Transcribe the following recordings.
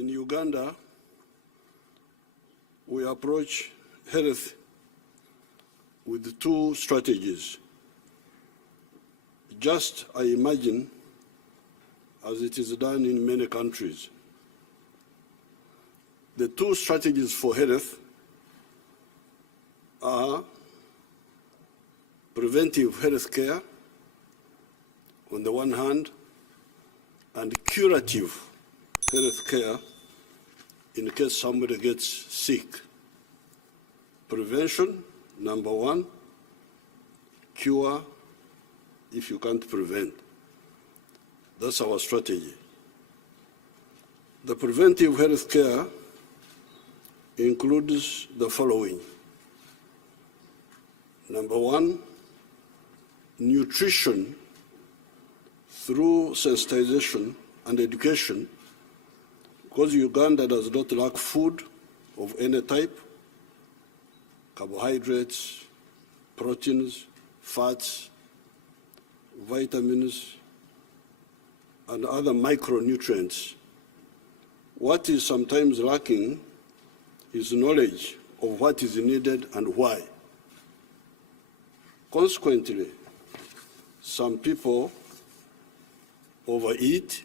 In Uganda, we approach health with two strategies. Just, I imagine, as it is done in many countries. The two strategies for health are preventive health care on the one hand, and curative health care in case somebody gets sick. Prevention, number one, cure if you can't prevent. That's our strategy. The preventive health care includes the following. Number one, nutrition through sensitization and education, because Uganda does not lack food of any type, carbohydrates, proteins, fats, vitamins, and other micronutrients. What is sometimes lacking is knowledge of what is needed and why. Consequently, some people overeat,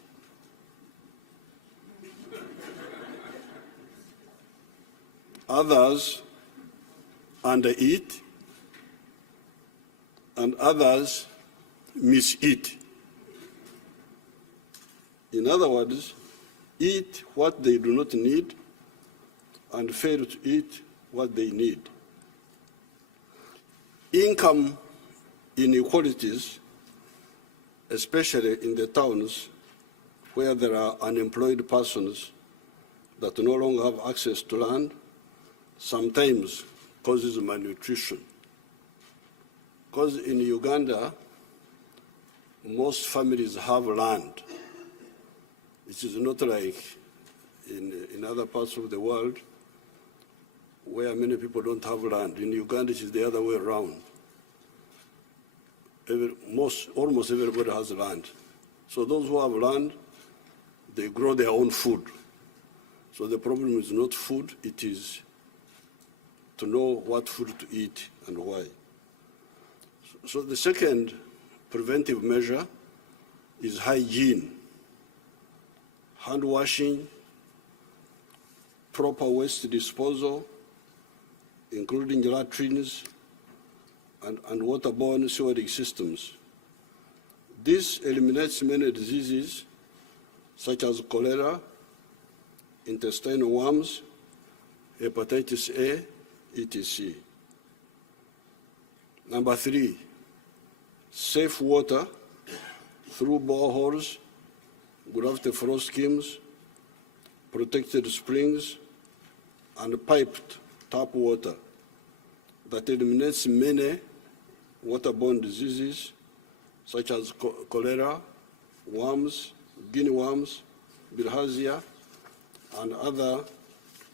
others undereat, and others miseat. In other words, eat what they do not need and fail to eat what they need. Income inequalities, especially in the towns where there are unemployed persons that no longer have access to land, sometimes causes malnutrition. Because in Uganda, most families have land. It is not like in other parts of the world where many people don't have land. In Uganda, it is the other way around. Almost everybody has land. So those who have land, they grow their own food. So the problem is not food, it is to know what food to eat and why. So the second preventive measure is hygiene. Hand washing, proper waste disposal, including latrines and waterborne sewage systems. This eliminates many diseases such as cholera, intestinal worms, hepatitis A, etc. Number three, safe water through boreholes, gravity flow schemes, protected springs, and piped tap water that eliminates many waterborne diseases such as cholera, worms, guinea worms, bilharzia, and other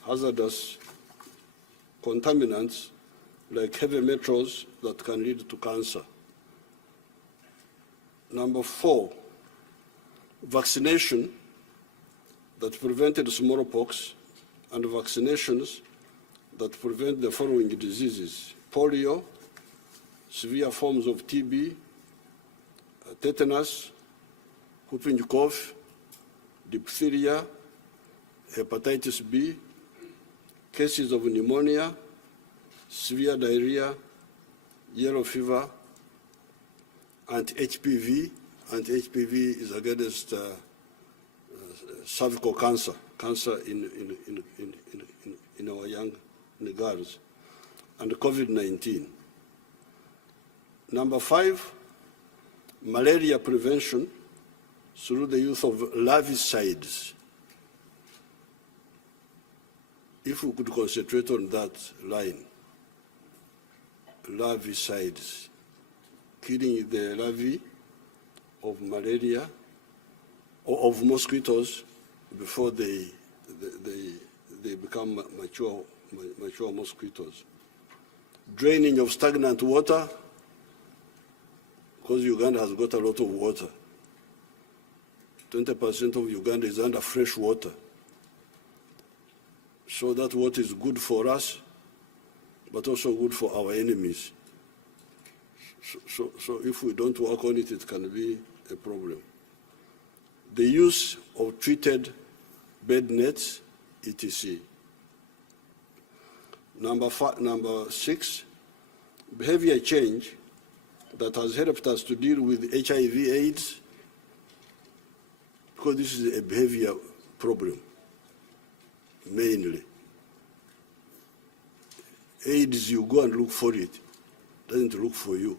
hazardous contaminants like heavy metals that can lead to cancer. Number four, vaccination that prevented smallpox and vaccinations that prevent the following diseases: polio, severe forms of TB, tetanus, whooping cough, diphtheria, hepatitis B, cases of pneumonia, severe diarrhea, yellow fever, and HPV. And HPV is against cervical cancer, in our young girls, and COVID-19. Number five, malaria prevention through the use of larvicides. If we could concentrate on that line, larvicides, killing the larvae of malaria or of mosquitoes before they become mature mosquitoes. Draining of stagnant water, because Uganda has got a lot of water. 20% of Uganda is under fresh water. So that's what is good for us, but also good for our enemies. So if we don't work on it, it can be a problem. The use of treated bed nets, etc. Number 6, behavior change that has helped us to deal with HIV/AIDS, because this is a behavior problem, mainly. AIDS, you go and look for it, doesn't look for you.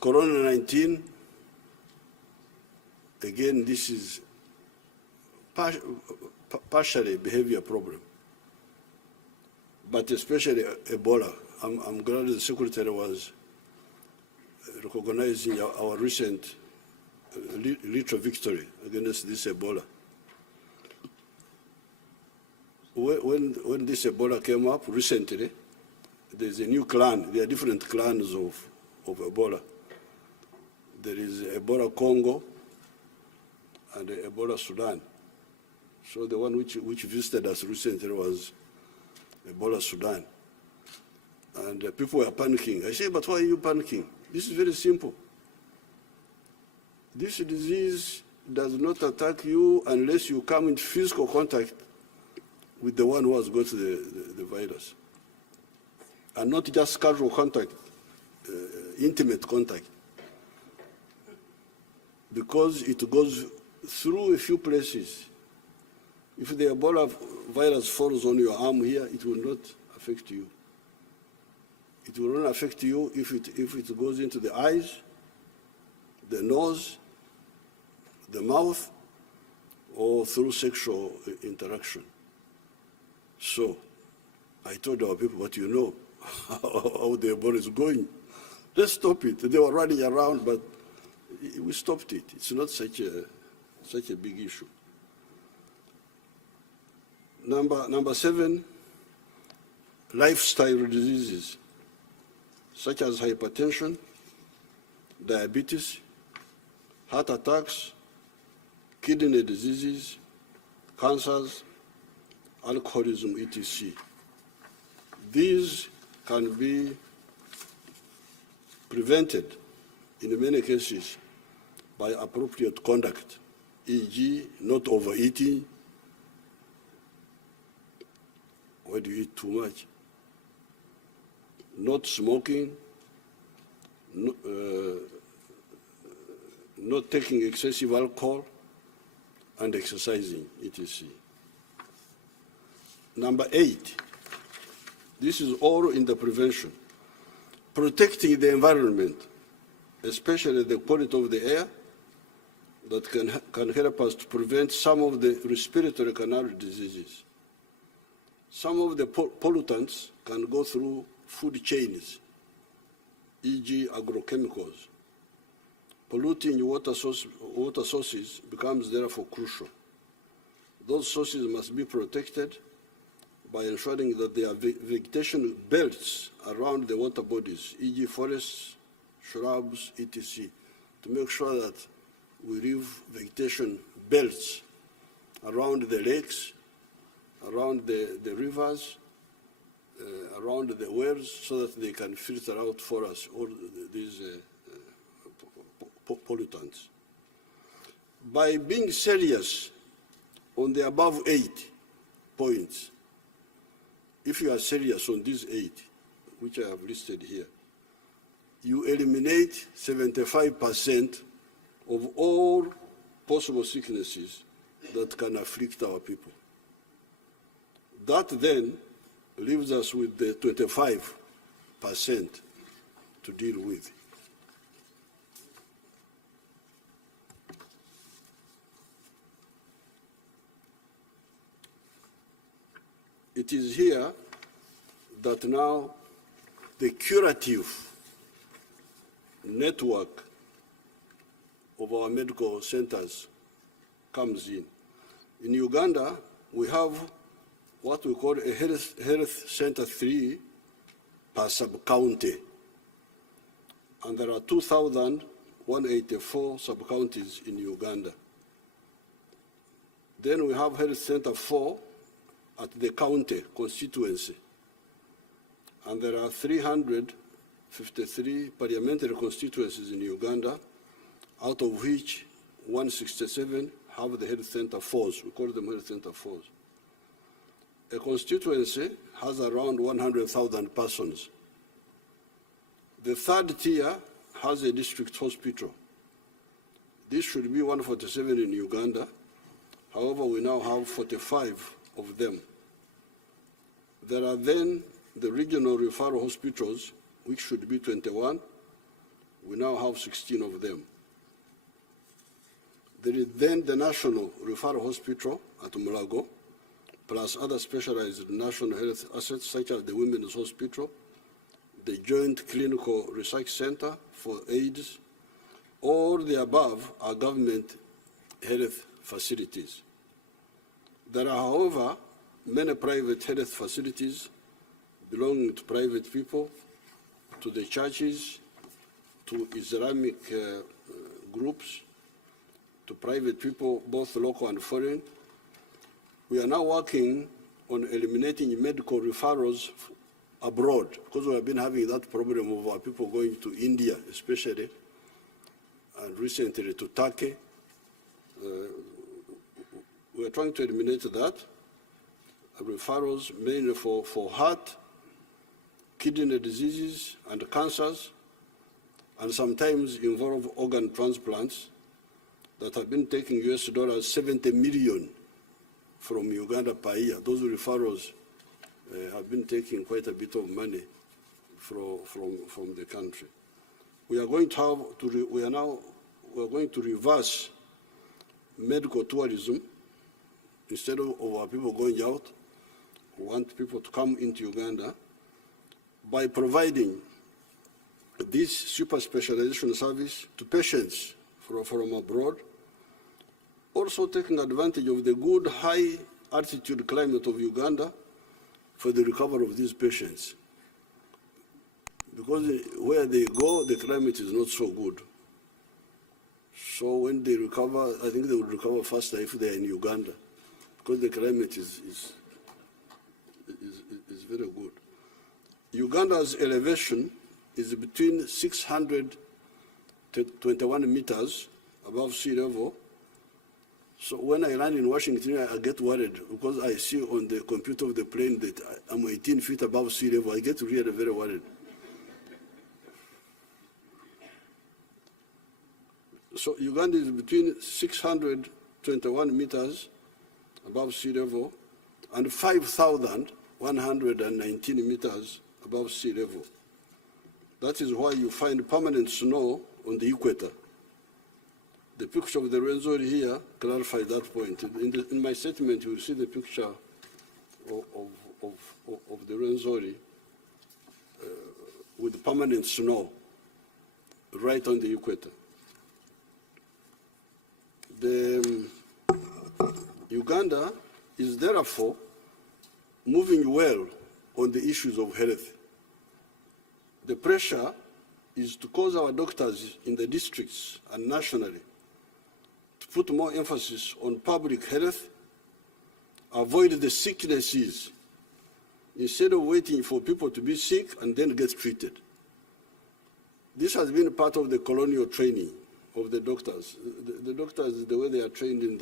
Corona-19, again, this is partially a behavior problem, but especially Ebola. I'm glad the Secretary was recognizing our recent little victory against this Ebola. When this Ebola came up recently, there's a new clan. There are different clans of Ebola. There is Ebola Congo and Ebola Sudan. So the one which visited us recently was Ebola Sudan. And people were panicking. I say, but why are you panicking? This is very simple. This disease does not attack you unless you come in physical contact with the one who has got the virus. And not just casual contact, intimate contact. Because it goes through a few places. If the Ebola virus falls on your arm here, it will not affect you. It will not affect you if it goes into the eyes, the nose, the mouth, or through sexual interaction. So, I told our people, but you know how the Ebola is going. Let's stop it. They were running around, but we stopped it. It's not such a big issue. Number 7, lifestyle diseases, such as hypertension, diabetes, heart attacks, kidney diseases, cancers, alcoholism, etc. These can be prevented in many cases by appropriate conduct, e.g., not overeating. Why do you eat too much? Not smoking, not taking excessive alcohol, and exercising, etc. Number 8, this is all in the prevention. Protecting the environment, especially the quality of the air, that can help us to prevent some of the respiratory canal diseases. Some of the pollutants can go through food chains, e.g. agrochemicals. Polluting water sources becomes therefore crucial. Those sources must be protected by ensuring that there are vegetation belts around the water bodies, e.g. forests, shrubs, etc., to make sure that we leave vegetation belts around the lakes, around the rivers, around the wells, so that they can filter out for us all these pollutants. By being serious on the above 8 points, if you are serious on these 8, which I have listed here, you eliminate 75% of all possible sicknesses that can afflict our people. That then leaves us with the 25% to deal with. It is here that now the curative network of our medical centers comes in. In Uganda, we have what we call a health center 3 per sub-county. And there are 2,184 sub-counties in Uganda. Then we have Health Center 4 at the county constituency. And there are 353 parliamentary constituencies in Uganda, out of which 167 have the Health Center 4s. We call them Health Center 4s. A constituency has around 100,000 persons. The third tier has a district hospital. This should be 147 in Uganda. However, we now have 45 of them. There are then the regional referral hospitals, which should be 21. We now have 16 of them. There is then the National Referral Hospital at Mulago, plus other specialized national health assets such as the Women's Hospital, the Joint Clinical Research Center for AIDS. All the above are government health facilities. There are, however, many private health facilities belonging to private people, to the churches, to Islamic groups, to private people, both local and foreign. We are now working on eliminating medical referrals abroad, because we have been having that problem of our people going to India, especially, and recently to Turkey. We are trying to eliminate that. Referrals mainly for heart, kidney diseases, and cancers, and sometimes involve organ transplants that have been taking US dollars 70 million from Uganda per year. Those referrals have been taking quite a bit of money from the country. We are going to we are going to reverse medical tourism. Instead of our people going out, we want people to come into Uganda by providing this super specialization service to patients from abroad, also taking advantage of the good high altitude climate of Uganda for the recovery of these patients. Because where they go, the climate is not so good. So when they recover, I think they will recover faster if they are in Uganda, because the climate is very good. Uganda's elevation is between 600 to 21 meters above sea level. So when I land in Washington, I get worried because I see on the computer of the plane that I'm 18 feet above sea level. I get really very worried. So Uganda is between 621 meters above sea level and 5,119 meters above sea level. That is why you find permanent snow on the equator. The picture of the Rwenzori here clarifies that point. In my statement, you will see the picture of the Rwenzori with permanent snow right on the equator. Uganda is therefore moving well on the issues of health. The pressure is to cause our doctors in the districts and nationally to put more emphasis on public health, avoid the sicknesses, instead of waiting for people to be sick and then get treated. This has been part of the colonial training of the doctors. The doctors, the way they are trained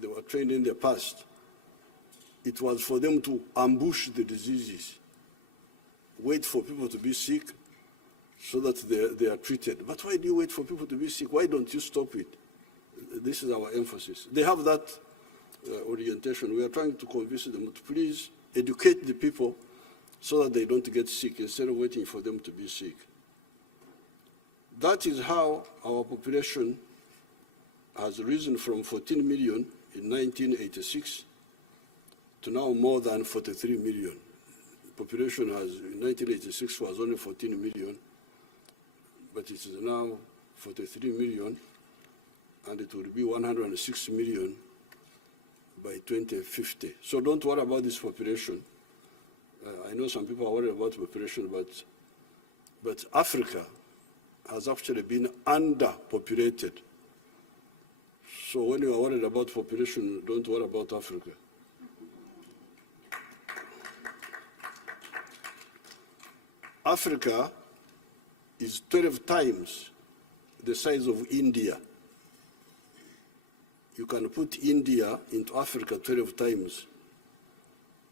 they were trained in the past, it was for them to ambush the diseases, wait for people to be sick so that they are treated. But why do you wait for people to be sick? Why don't you stop it? This is our emphasis. They have that orientation. We are trying to convince them to please educate the people so that they don't get sick instead of waiting for them to be sick. That is how our population has risen from 14 million in 1986 to now more than 43 million. The population in 1986 was only 14 million, but it is now 43 million, and it will be 106 million by 2050. So don't worry about this population. I know some people are worried about population, but Africa has actually been underpopulated. So when you are worried about population, don't worry about Africa. Africa is 12 times the size of India. You can put India into Africa 12 times,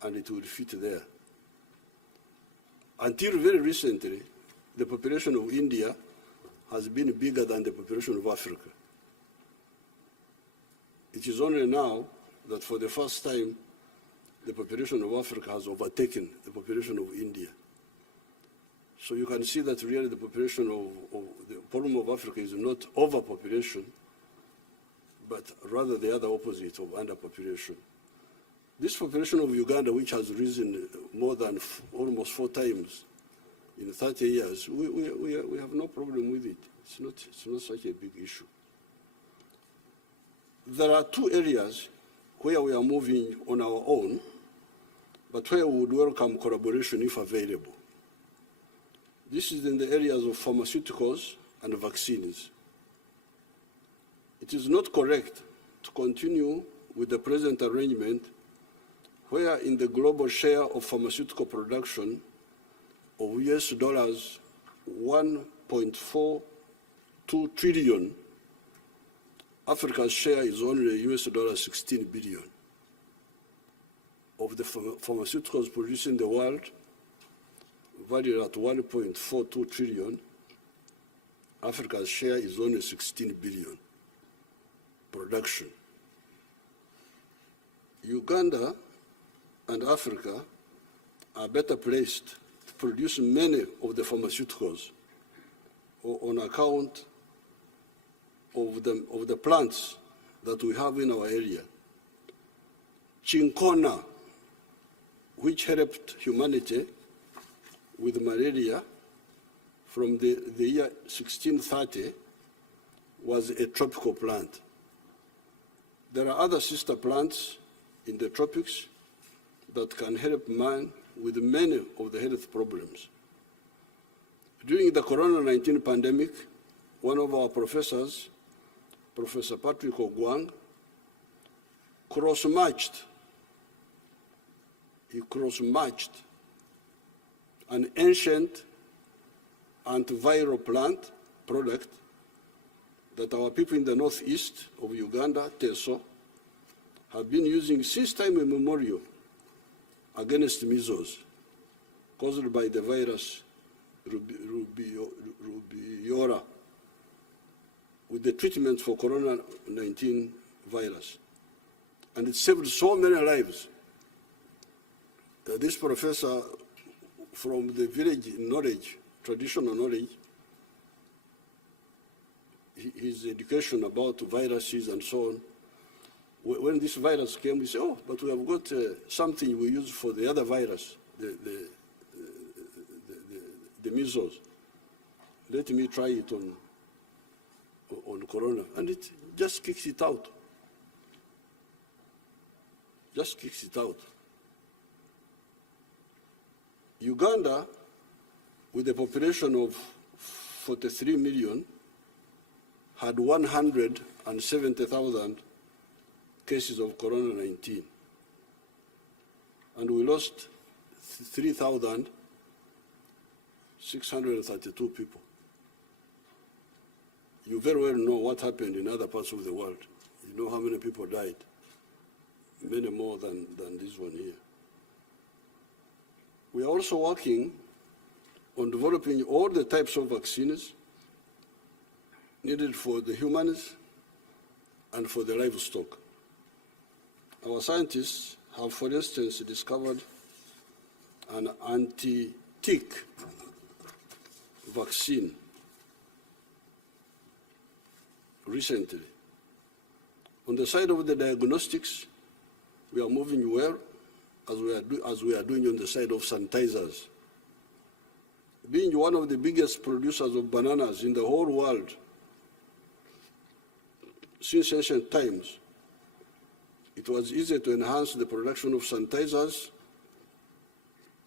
and it will fit there. Until very recently, the population of India has been bigger than the population of Africa. It is only now that for the first time, the population of Africa has overtaken the population of India. So you can see that really the population of the problem of Africa is not overpopulation, but rather the other opposite of underpopulation. This population of Uganda, which has risen more than almost 4 times in 30 years, we have no problem with it. It's not such a big issue. There are 2 areas where we are moving on our own, but where we would welcome collaboration if available. This is in the areas of pharmaceuticals and vaccines. It is not correct to continue with the present arrangement where in the global share of pharmaceutical production of US dollars 1.42 trillion, Africa's share is only US dollars 16 billion. Of the pharmaceuticals produced in the world, valued at 1.42 trillion, Africa's share is only 16 billion production. Uganda and Africa are better placed to produce many of the pharmaceuticals on account of the plants that we have in our area. Chinkona, which helped humanity with malaria from the year 1630, was a tropical plant. There are other sister plants in the tropics that can help man with many of the health problems. During the Corona-19 pandemic, one of our professors, Professor Patrick Ogwang, cross-matched an ancient antiviral plant product that our people in the northeast of Uganda, Teso, have been using since time immemorial against measles caused by the virus rubeola, with the treatment for Corona-19 virus. And it saved so many lives. This professor, from the village knowledge, traditional knowledge, his education about viruses and so on, when this virus came, we said, oh, but we have got something we use for the other virus, the measles. Let me try it on corona. And it just kicks it out. Just kicks it out. Uganda, with a population of 43 million, had 170,000 cases of Corona-19. And we lost 3,632 people. You very well know what happened in other parts of the world. You know how many people died. Many more than this one here. We are also working on developing all the types of vaccines needed for the humans and for the livestock. Our scientists have, for instance, discovered an anti-tick vaccine recently. On the side of the diagnostics, we are moving well, as we are doing on the side of sanitizers. Being one of the biggest producers of bananas in the whole world since ancient times, it was easy to enhance the production of sanitizers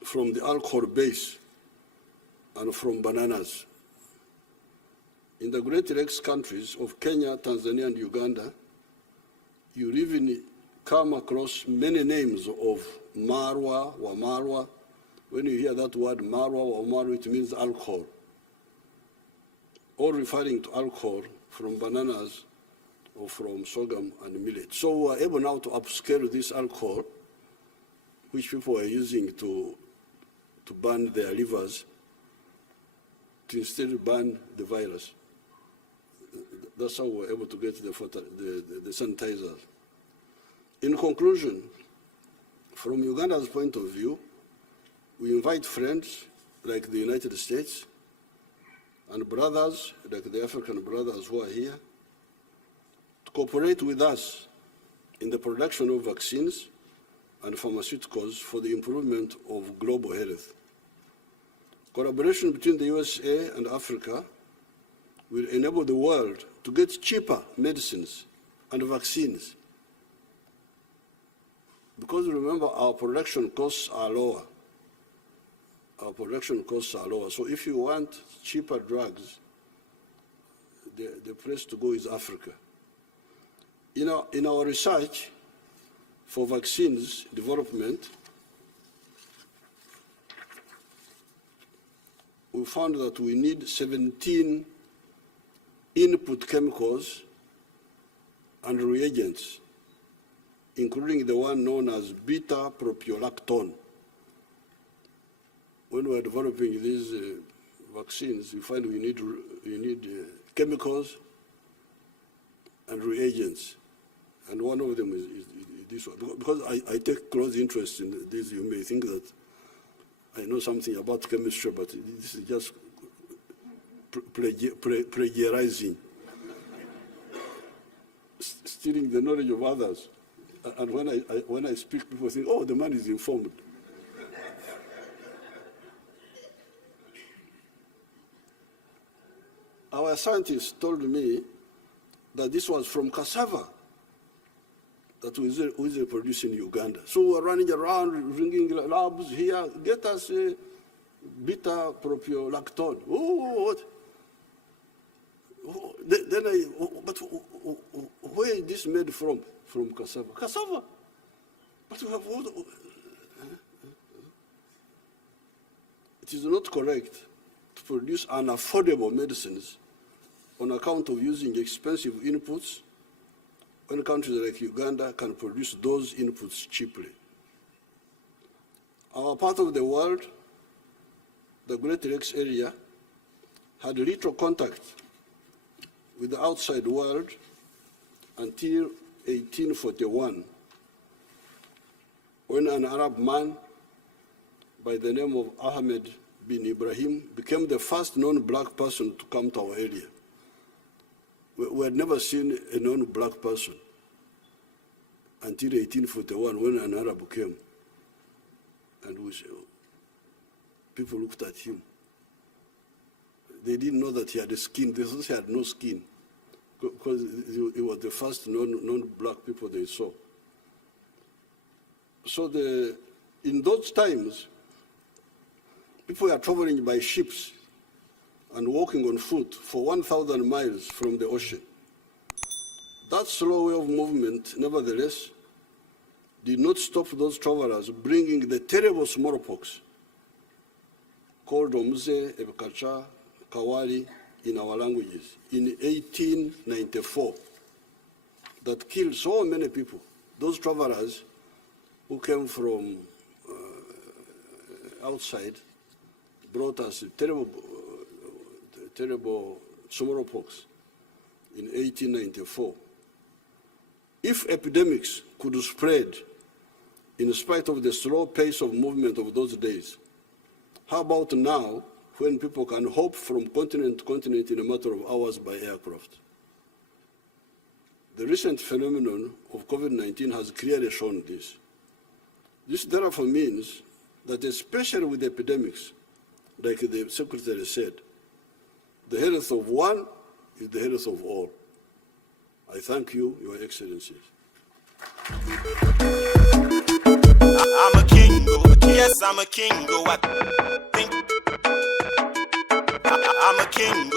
from the alcohol base and from bananas. In the Great Lakes countries of Kenya, Tanzania, and Uganda, you even come across many names of marwa, wamarwa. When you hear that word marwa or marwa, it means alcohol, or referring to alcohol from bananas or from sorghum and millet. So we are able now to upscale this alcohol, which people are using to burn their livers, to instead burn the virus. That's how we're able to get the sanitizers. In conclusion, from Uganda's point of view, we invite friends like the United States and brothers like the African brothers who are here to cooperate with us in the production of vaccines and pharmaceuticals for the improvement of global health. Collaboration between the USA and Africa will enable the world to get cheaper medicines and vaccines. Because remember, our production costs are lower. Our production costs are lower. So if you want cheaper drugs, the place to go is Africa. In our research for vaccines development, we found that we need 17 input chemicals and reagents, including the one known as beta-propiolactone. When we are developing these vaccines, we find we need chemicals and reagents, and one of them is this one. Because I take close interest in this, you may think that I know something about chemistry, but this is just plagiarizing, stealing the knowledge of others. And when I speak, people think, oh, the man is informed. Our scientists told me that this was from cassava that we produce in Uganda. So we're running around, ringing labs here, get us beta-propiolactone. Oh, what? But where is this made from? From cassava. Cassava! But we have all. It is not correct to produce unaffordable medicines on account of using expensive inputs when countries like Uganda can produce those inputs cheaply. Our part of the world, the Great Lakes area, had little contact with the outside world until 1841, when an Arab man by the name of Ahmed bin Ibrahim became the first non-black person to come to our area. We had never seen a non-black person until 1841 when an Arab came. And people looked at him. They didn't know that he had a skin. They thought he had no skin because he was the first non-black people they saw. So in those times, people were traveling by ships and walking on foot for 1,000 miles from the ocean. That slow way of movement, nevertheless, did not stop those travelers bringing the terrible smallpox called Omuze, Ebkacha, Kawari in our languages in 1894 that killed so many people. Those travelers who came from outside brought us a terrible smallpox in 1894. If epidemics could spread in spite of the slow pace of movement of those days, how about now when people can hop from continent to continent in a matter of hours by aircraft? The recent phenomenon of COVID-19 has clearly shown this. This therefore means that especially with epidemics, like the Secretary said, the health of one is the health of all. I thank you, Your Excellencies. I'm a king, yes, I'm a king, I think I'm a king,